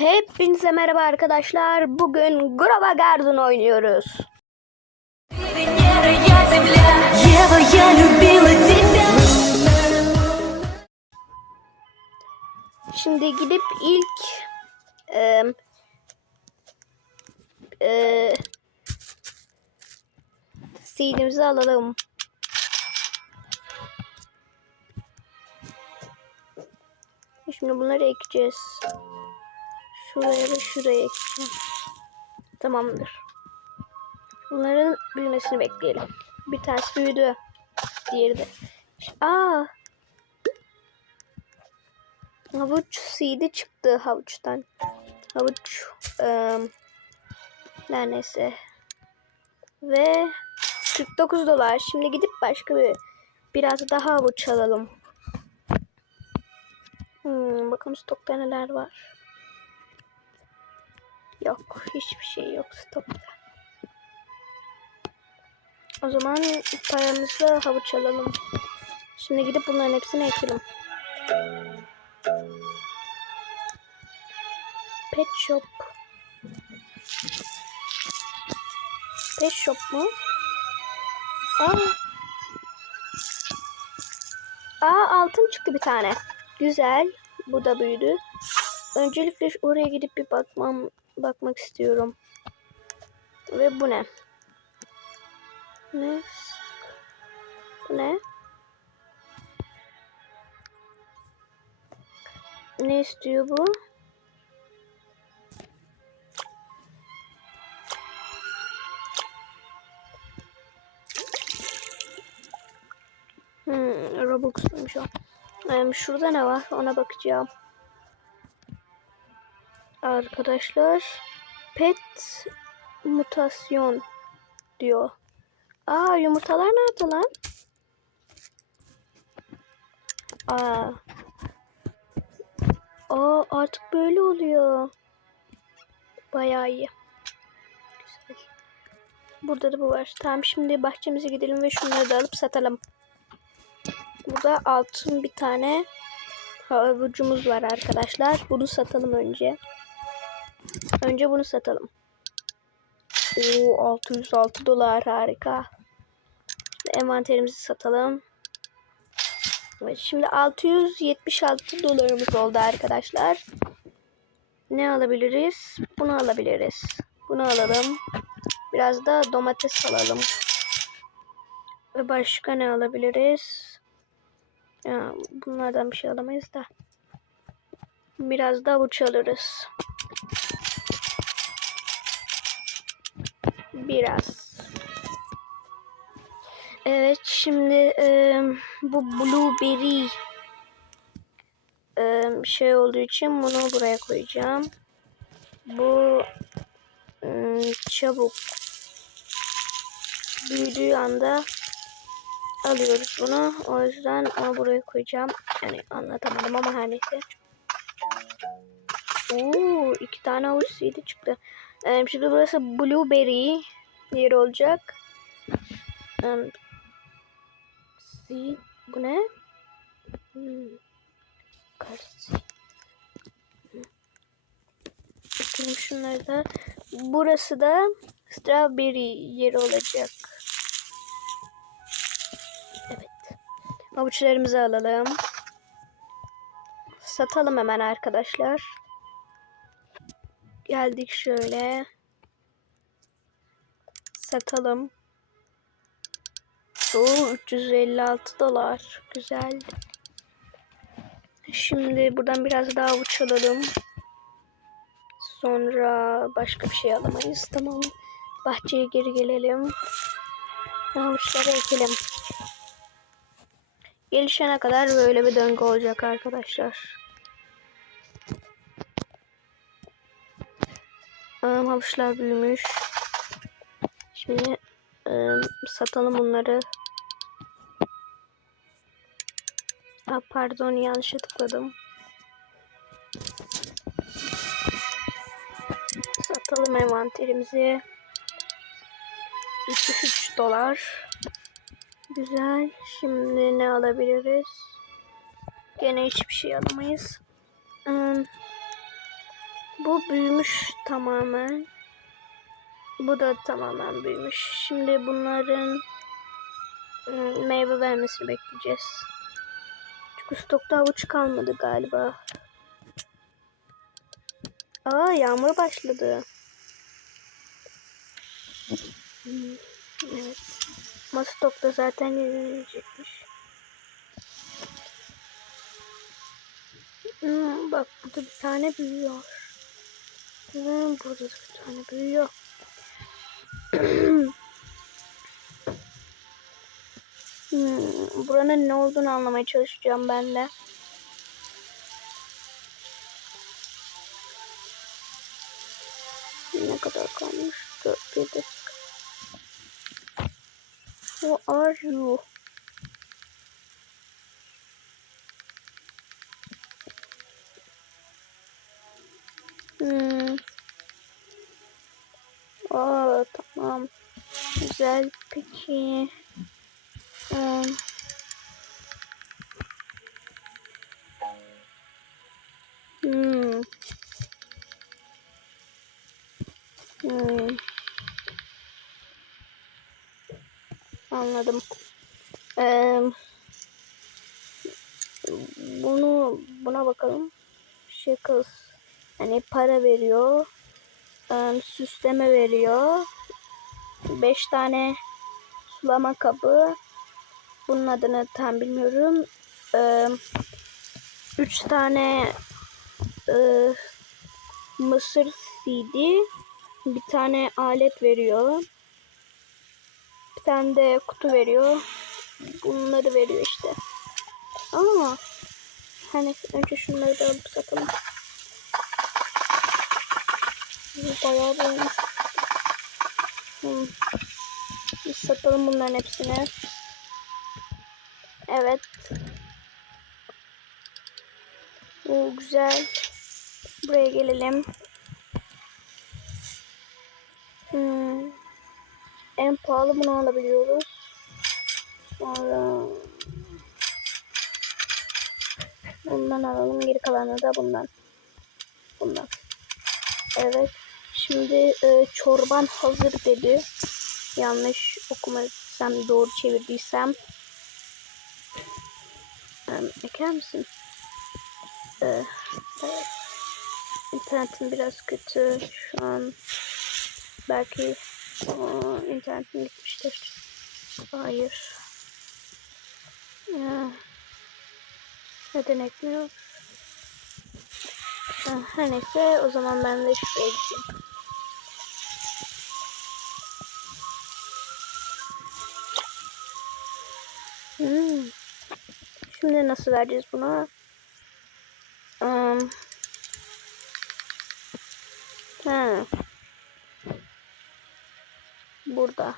Hepinize merhaba arkadaşlar. Bugün Grova Garden oynuyoruz. Şimdi gidip ilk e, e, seedimizi alalım. Şimdi bunları ekeceğiz. Şuraya ve şuraya ekeceğim. Tamamdır. Bunların büyümesini bekleyelim. Bir tanesi büyüdü. Diğeri de. Aa! Havuç seedi çıktı havuçtan. Havuç ıı, her. Ve 49 dolar. Şimdi gidip başka bir biraz daha havuç alalım. Hmm, bakalım stokta neler var. Yok. Hiçbir şey yok stokta. O zaman paramızla havuç alalım. Şimdi gidip bunların hepsini ekelim. Pet shop. Pet shop mu? Aa. Aa altın çıktı bir tane. Güzel. Bu da büyüdü. Öncelikle oraya gidip bir bakmam bakmak istiyorum. Ve bu ne? Ne? Bu ne? Ne istiyor bu? Hmm, Robux'muş o. Em, şurada ne var? Ona bakacağım. Arkadaşlar. Pet mutasyon diyor. Aa yumurtalar nerede lan? Aa. Aa artık böyle oluyor. Bayağı iyi. Burada da bu var. Tamam şimdi bahçemize gidelim ve şunları da alıp satalım. Burada altın bir tane havucumuz var arkadaşlar. Bunu satalım önce. Önce bunu satalım. Oo 606 dolar harika. Şimdi envanterimizi satalım. Evet, şimdi 676 dolarımız oldu arkadaşlar. Ne alabiliriz? Bunu alabiliriz. Bunu alalım. Biraz da domates alalım. Ve başka ne alabiliriz? Ya, bunlardan bir şey alamayız da. Biraz da avuç alırız. Biraz. Evet şimdi e, bu blueberry e, şey olduğu için bunu buraya koyacağım. Bu e, çabuk büyüdüğü anda alıyoruz bunu. O yüzden onu buraya koyacağım. Yani anlatamadım ama her neyse. Oo, iki tane avuç seedi çıktı. Ee, şimdi burası blueberry yeri olacak. Um, seed, bu ne? Hmm. Karsi. Bakayım şunları da. Burası da strawberry yeri olacak. Evet. Avuçlarımızı alalım. Satalım hemen arkadaşlar. Geldik şöyle. Satalım. Oo 356 dolar. Güzel. Şimdi buradan biraz daha avuç alalım. Sonra başka bir şey alamayız. Tamam. Bahçeye geri gelelim. Avuçları ekelim. Gelişene kadar böyle bir döngü olacak arkadaşlar. Havuçlar büyümüş. Şimdi e, satalım bunları. Aa, pardon yanlışa tıkladım. Satalım envanterimizi. 73 dolar. Güzel. Şimdi ne alabiliriz? Gene hiçbir şey alamayız. Bu Bu büyümüş tamamen. Bu da tamamen büyümüş. Şimdi bunların ım, meyve vermesini bekleyeceğiz. Çünkü stokta avuç kalmadı galiba. Aa yağmur başladı. Hmm, Evet. Ama stokta zaten yürüyecekmiş. Hmm, bak burada bir tane büyüyor. Hmm, burada da bir tane büyüyor. Hmm, buranın ne olduğunu anlamaya çalışacağım ben de. Ne kadar kalmış? 4 bir dakika. Who are you? Hmm. Aa, tamam. Güzel. Peki. Hmm. Hmm. Hmm. Anladım. Ee, bunu buna bakalım. Shekels hani para veriyor. Ee, süsleme veriyor. 5 tane sulama kabı. Bunun adını tam bilmiyorum. 3 tane e, mısır CD. Bir tane alet veriyor. Bir tane de kutu veriyor. Bunları veriyor işte. Ama hani önce şunları da alıp satalım. Bayağı büyümüş. Hmm. Satalım bunların hepsini. Evet. Bu güzel. Buraya gelelim. Hmm. En pahalı bunu alabiliyoruz. Sonra bundan alalım. Geri kalanı da bundan. Bundan. Evet. Şimdi e, çorban hazır dedi. Yanlış okumadıysam doğru çevirdiysem. E, eker misin? E, evet. İnternetim biraz kötü şu an. Belki Aa, internetim gitmiştir. Hayır. Ya. Neden ekmiyor? Her neyse o zaman ben de şuraya gideyim. Hmm. Şimdi nasıl vereceğiz buna? Um. Ha. Burada.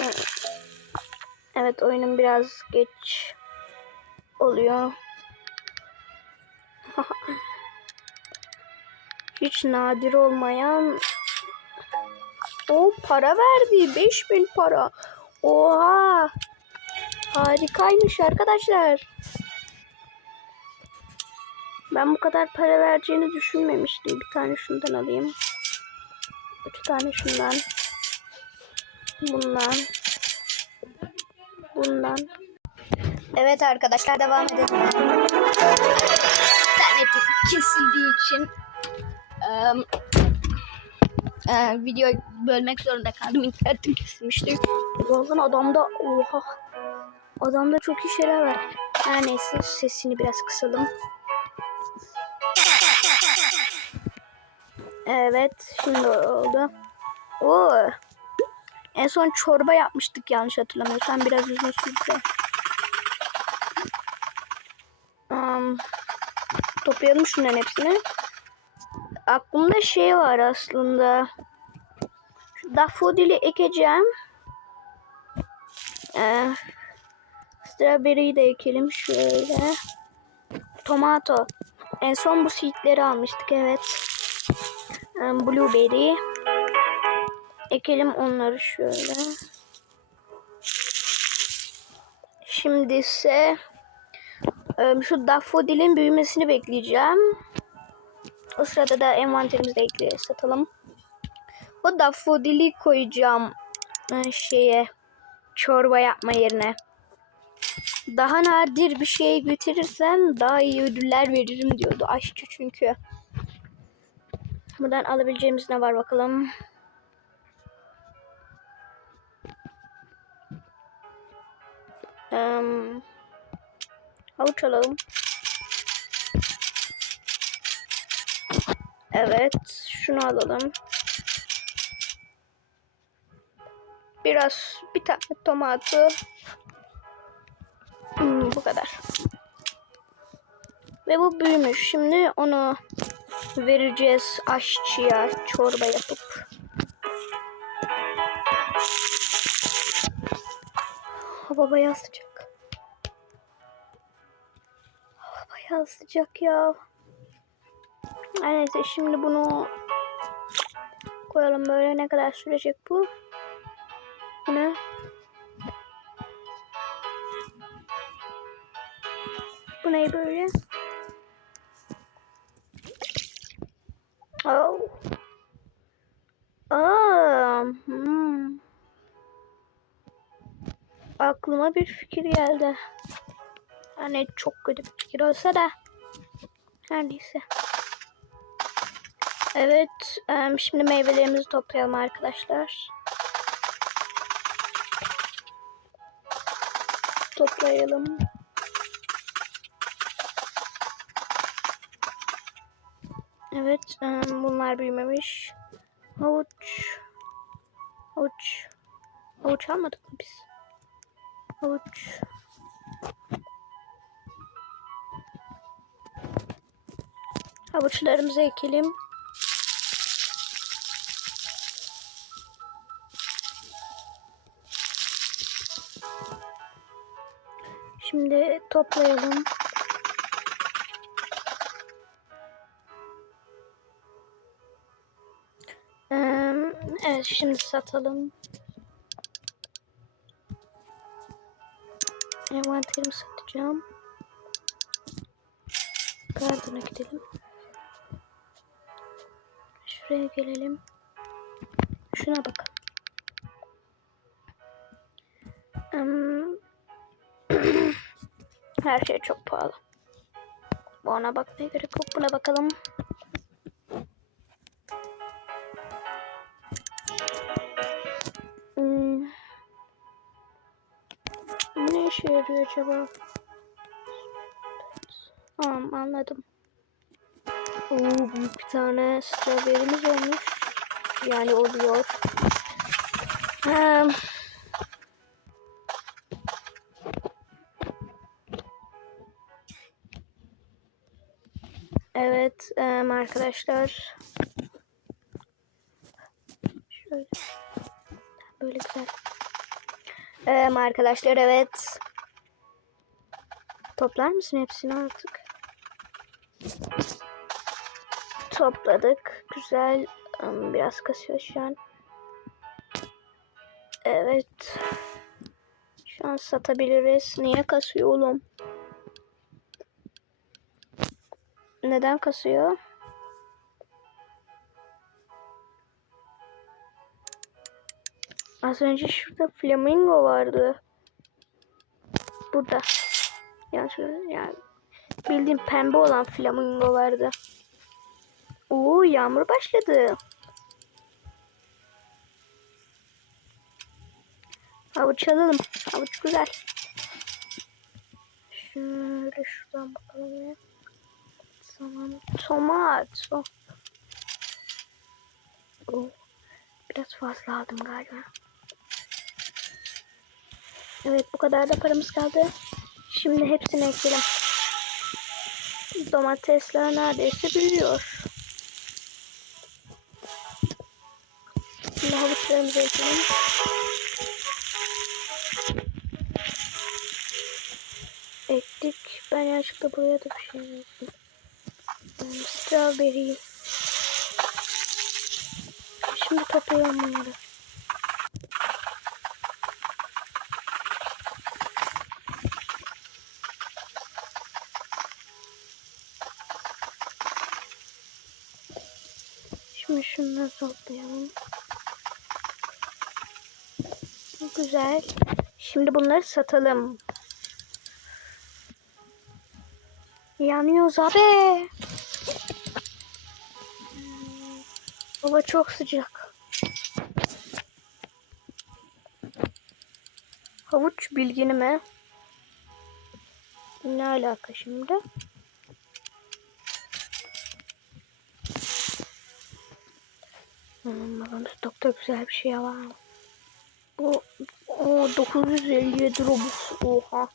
Evet. Evet oyunun biraz geç oluyor. Hiç nadir olmayan o para verdi 5000 para. Oha! Harikaymış arkadaşlar. Ben bu kadar para vereceğini düşünmemiştim. Bir tane şundan alayım. Üç tane şundan. Bundan. Bundan. Evet arkadaşlar devam edelim. İnternetim kesildiği için em, e, video bölmek zorunda kaldım. İnternetim kesilmişti. Zaten adamda oha. Adamda çok iyi şeyler var. Her neyse sesini biraz kısalım. Evet, şimdi oldu. Oo. En son çorba yapmıştık yanlış hatırlamıyorsam. Biraz uzun sürdü. Um, toplayalım şunların hepsini. Aklımda şey var aslında. Şu dafodili ekeceğim. Ee, strawberry'i de ekelim şöyle. Tomato. En son bu seedleri almıştık evet. Ee, blueberry. Ekelim onları şöyle. Şimdi ise e, şu dafodilin büyümesini bekleyeceğim. O sırada da envanterimize ekle satalım. O dafodili koyacağım e, şeye çorba yapma yerine. Daha nadir bir şey getirirsem daha iyi ödüller veririm diyordu aşçı çünkü. Buradan alabileceğimiz ne var bakalım. Um, havuç alalım. Evet, şunu alalım. Biraz bir tane tomatı. Hmm, bu kadar. Ve bu büyümüş. Şimdi onu vereceğiz aşçıya çorba yapıp. Bayağı sıcak. Bayağı sıcak ya. Neyse şimdi bunu koyalım böyle ne kadar sürecek bu? Bu ne? Bu ne böyle? Oh. Aa, hmm. Aklıma bir fikir geldi. Hani çok kötü bir fikir olsa da. Her neyse. Evet, şimdi meyvelerimizi toplayalım arkadaşlar. Toplayalım. Evet, bunlar büyümemiş. Havuç. Havuç. Havuç almadık mı biz? Havuç. Havuçlarımızı ekelim. Şimdi toplayalım. Eee, Evet şimdi satalım. Envanterimi satacağım. Garden'a gidelim. Şuraya gelelim. Şuna bakın. Hmm. Her şey çok pahalı. Ona bakmaya gerek yok. Buna bakalım. Hmm. Ne işe yarıyor acaba? Tamam anladım. Oo, büyük bir tane strawberry'miz olmuş. Yani oluyor. Hmm. Evet em, arkadaşlar. Şöyle. Böyle güzel. Em, arkadaşlar evet. Toplar mısın hepsini artık? Topladık. Güzel. Biraz kasıyor şu an. Evet. Şu an satabiliriz. Niye kasıyor oğlum? Neden kasıyor? Az önce şurada flamingo vardı. Burada. Şurada, yani bildiğim pembe olan flamingo vardı. Oo yağmur başladı. Havuç alalım. Havuç güzel. Şöyle şuradan bakalım. ya. Tamam. Tomat. Oh. Oh. Biraz fazla aldım galiba. Evet bu kadar da paramız kaldı. Şimdi hepsini ekleyelim. Domatesler neredeyse büyüyor. Şimdi havuçlarımızı ekleyelim. Ektik. Ben yanlışlıkla buraya da bir şey yaptım. Strawberry. Şimdi toplayalım bunları. Şimdi şunları toplayalım. Güzel. Şimdi bunları satalım. Yanıyoruz abi. Hava çok sıcak. Havuç bilgini mi? Ne alaka şimdi? Hmm, bakalım stokta güzel bir şey var mı? Bu o 957 Robux. Oha.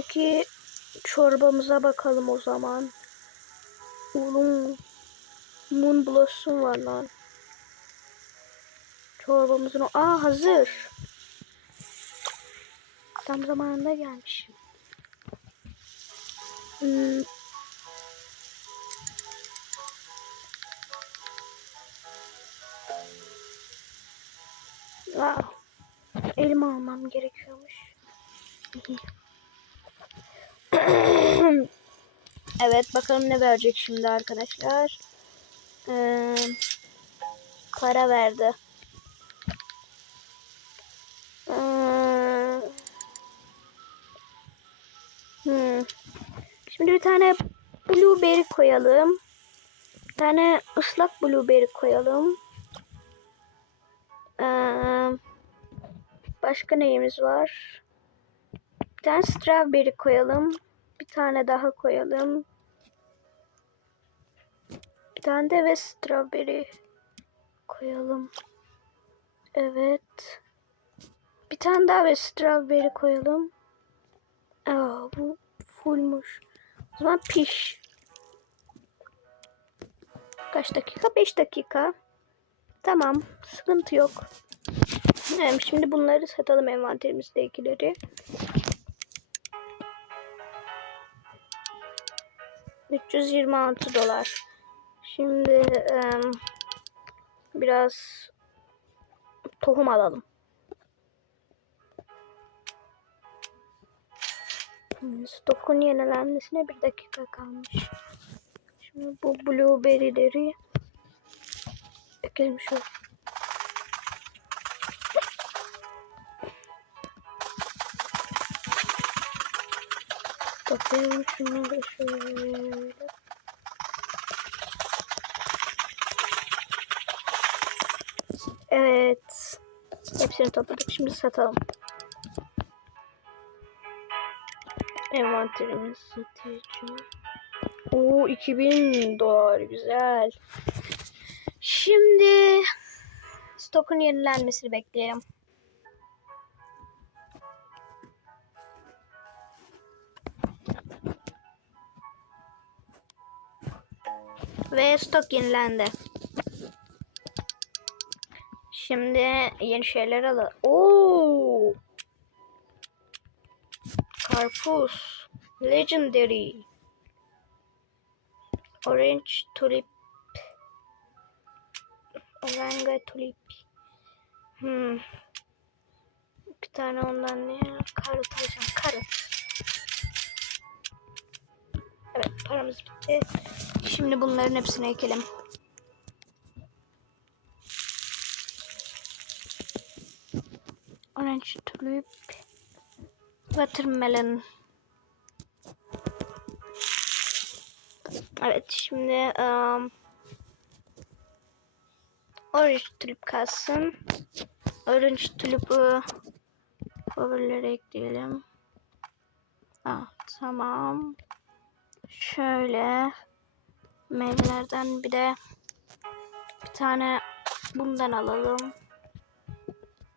Şuradaki çorbamıza bakalım o zaman. Oğlum Moon Blossom var lan. Çorbamızın o... Aa hazır. Tam zamanında gelmişim. Hmm. Aa, elime almam gerekiyormuş. evet bakalım ne verecek şimdi arkadaşlar. Ee, para verdi. Ee, hmm. Şimdi bir tane blueberry koyalım. Bir tane ıslak blueberry koyalım. Ee, başka neyimiz var? Bir tane strawberry koyalım. Bir tane daha koyalım. Bir tane de ve strawberry koyalım. Evet. Bir tane daha ve strawberry koyalım. Aa, bu fullmuş. O zaman piş. Kaç dakika? 5 dakika. Tamam. Sıkıntı yok. Evet, şimdi bunları satalım envanterimizdekileri. 326 dolar. Şimdi em, biraz tohum alalım. Stokun yenilenmesine bir dakika kalmış. Şimdi bu blueberry'leri ekelim şu. Bakayım şunları şöyle. Evet. Hepsini topladık. Şimdi satalım. Envanterimiz satıcı. Oo 2000 dolar güzel. Şimdi stokun yenilenmesini bekleyelim. Ve stok. Şimdi yeni şeyler alalım. Oo! Karpuz. Legendary. Orange tulip. Oranga tulip. Hmm. Bir tane ondan ne? Karot alacağım. Karot. Evet paramız bitti. Şimdi bunların hepsini ekelim. Orange tulip. Watermelon. Evet şimdi um, orange tulip kalsın. Orange tulip'ı favorilere ekleyelim. Ah, tamam. Şöyle meyvelerden bir de bir tane bundan alalım.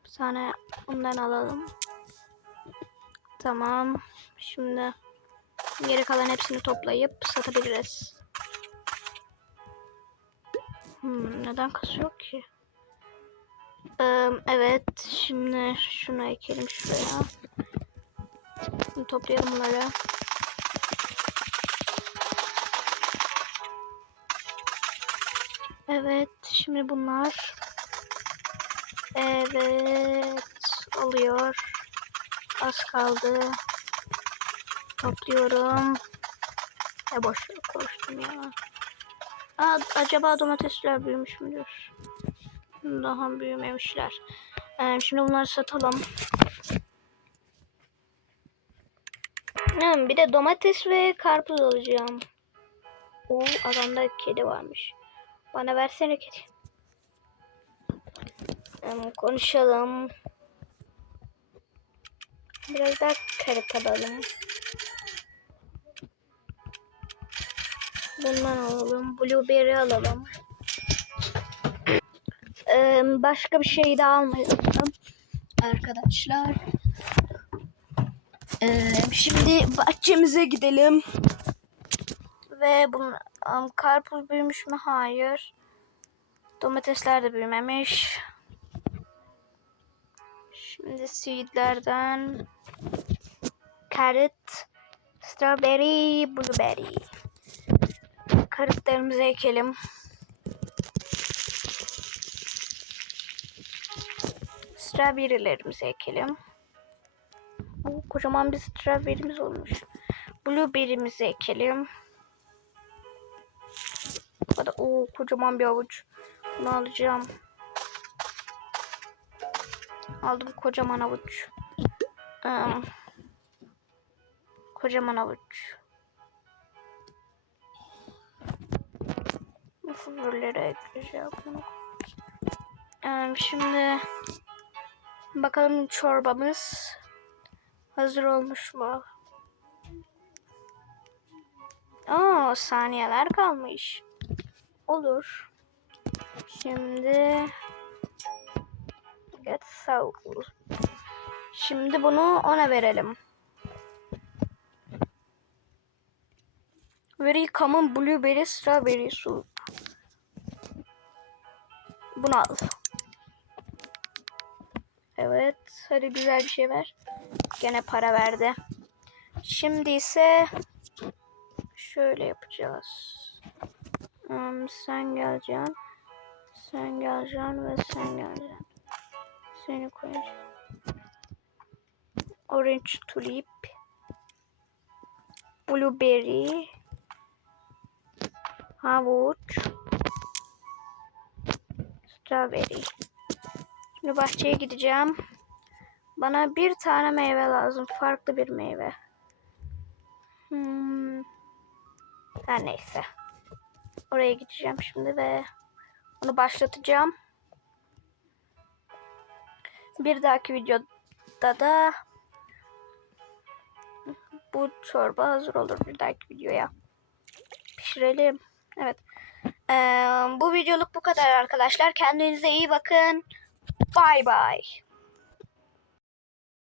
Bir tane bundan alalım. Tamam. Şimdi geri kalan hepsini toplayıp satabiliriz. Hmm, neden kasıyor ki? Ee, evet. Şimdi şunu ekelim şuraya. Şimdi toplayalım bunları. Evet. Şimdi bunlar. Evet. Oluyor. Az kaldı. Topluyorum. Ne boş yere koştum ya. Aa, acaba domatesler büyümüş müdür? Daha büyümemişler. Ee, şimdi bunları satalım. Hmm, bir de domates ve karpuz alacağım. Oo, adamda kedi varmış. Bana versene kedi. Ee, konuşalım. Biraz daha karıt alalım. Bundan alalım. Blueberry alalım. Ee, başka bir şey de almayalım. Arkadaşlar. Ee, şimdi bahçemize gidelim. Ve bunun um, karpuz büyümüş mü? Hayır. Domatesler de büyümemiş. Şimdi seedlerden carrot, strawberry, blueberry. Karıtlarımızı ekelim. Strawberry'lerimizi ekelim. Oo, kocaman bir strawberry'miz olmuş. Blueberry'mizi ekelim. Hadi o kocaman bir avuç. Bunu alacağım. Aldım kocaman avuç. Um, kocaman avuç. Bu figürleri ekleyeceğim. Um, şimdi bakalım çorbamız hazır olmuş mu? Aa, saniyeler kalmış. Olur. Şimdi get soul. Şimdi bunu ona verelim. Very common blueberry strawberry soup. Bunu al. Evet. Hadi güzel bir şey ver. Gene para verdi. Şimdi ise şöyle yapacağız. Hmm, sen geleceksin. Sen geleceksin ve sen geleceksin. Seni koyacağım. Orange tulip. Blueberry. Havuç. Strawberry. Şimdi bahçeye gideceğim. Bana bir tane meyve lazım. Farklı bir meyve. Hmm. Her neyse. Oraya gideceğim şimdi ve onu başlatacağım. Bir dahaki videoda da bu çorba hazır olur bir dahaki videoya. Pişirelim. Evet. Ee, bu videoluk bu kadar arkadaşlar. Kendinize iyi bakın. Bye bye.